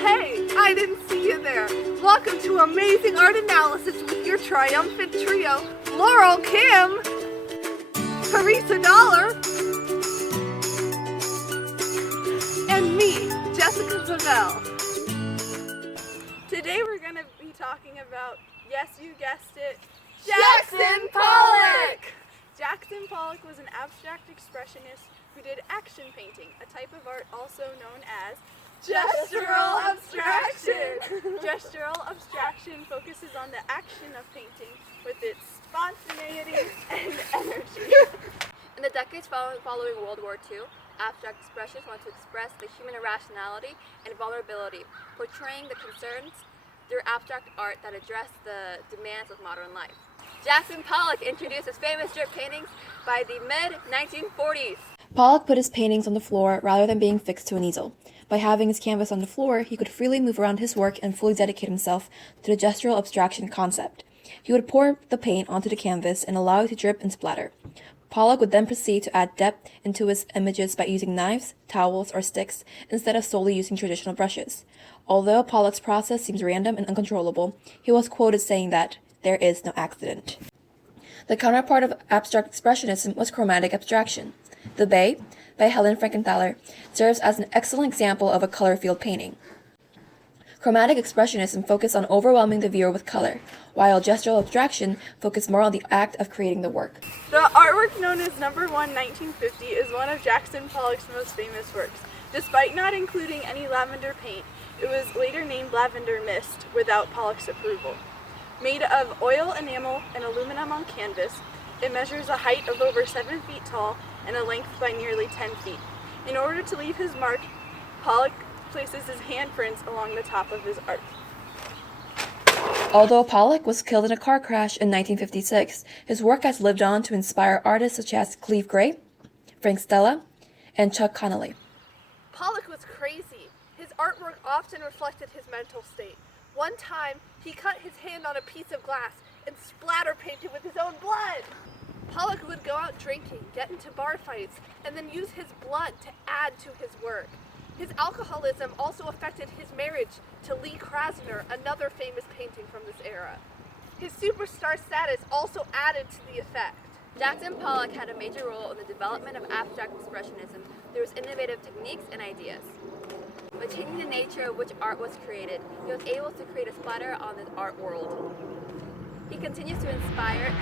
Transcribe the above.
hey, I didn't see you there. Welcome to Amazing Art Analysis with your triumphant trio, Laurel Kim, Teresa Dollar, and me, Jessica Pavel. Today we're going to be talking about, yes, you guessed it, Jackson Pollock! Jackson Pollock was an abstract expressionist who did action painting, a type of art also known as gestural abstraction. Gestural abstraction focuses on the action of painting with its spontaneity and energy. In the decades following World War II, abstract expressionists wanted to express the human irrationality and vulnerability, portraying the concerns through abstract art that address the demands of modern life. Jackson Pollock introduced his famous strip paintings by the mid-1940s. Pollock put his paintings on the floor rather than being fixed to an easel. By having his canvas on the floor, he could freely move around his work and fully dedicate himself to the gestural abstraction concept. He would pour the paint onto the canvas and allow it to drip and splatter. Pollock would then proceed to add depth into his images by using knives, towels, or sticks instead of solely using traditional brushes. Although Pollock's process seems random and uncontrollable, he was quoted saying that, "There is no accident." The counterpart of abstract expressionism was chromatic abstraction. The Bay, by Helen Frankenthaler, serves as an excellent example of a color field painting. Chromatic expressionism focused on overwhelming the viewer with color, while gestural abstraction focused more on the act of creating the work. The artwork known as Number 1 1950 is one of Jackson Pollock's most famous works. Despite not including any lavender paint, it was later named Lavender Mist without Pollock's approval. Made of oil enamel and aluminum on canvas, it measures a height of over 7 feet tall and a length by nearly 10 feet. In order to leave his mark, Pollock places his handprints along the top of his art. Although Pollock was killed in a car crash in 1956, his work has lived on to inspire artists such as Cleve Gray, Frank Stella, and Chuck Connolly. Pollock was crazy. His artwork often reflected his mental state. One time, he cut his hand on a piece of glass and splatter painted with his own blood. Pollock would go out drinking, get into bar fights, and then use his blood to add to his work. His alcoholism also affected his marriage to Lee Krasner, another famous painting from this era. His superstar status also added to the effect. Jackson Pollock had a major role in the development of abstract expressionism through his innovative techniques and ideas. By changing the nature of which art was created, he was able to create a splatter on the art world. He continues to inspire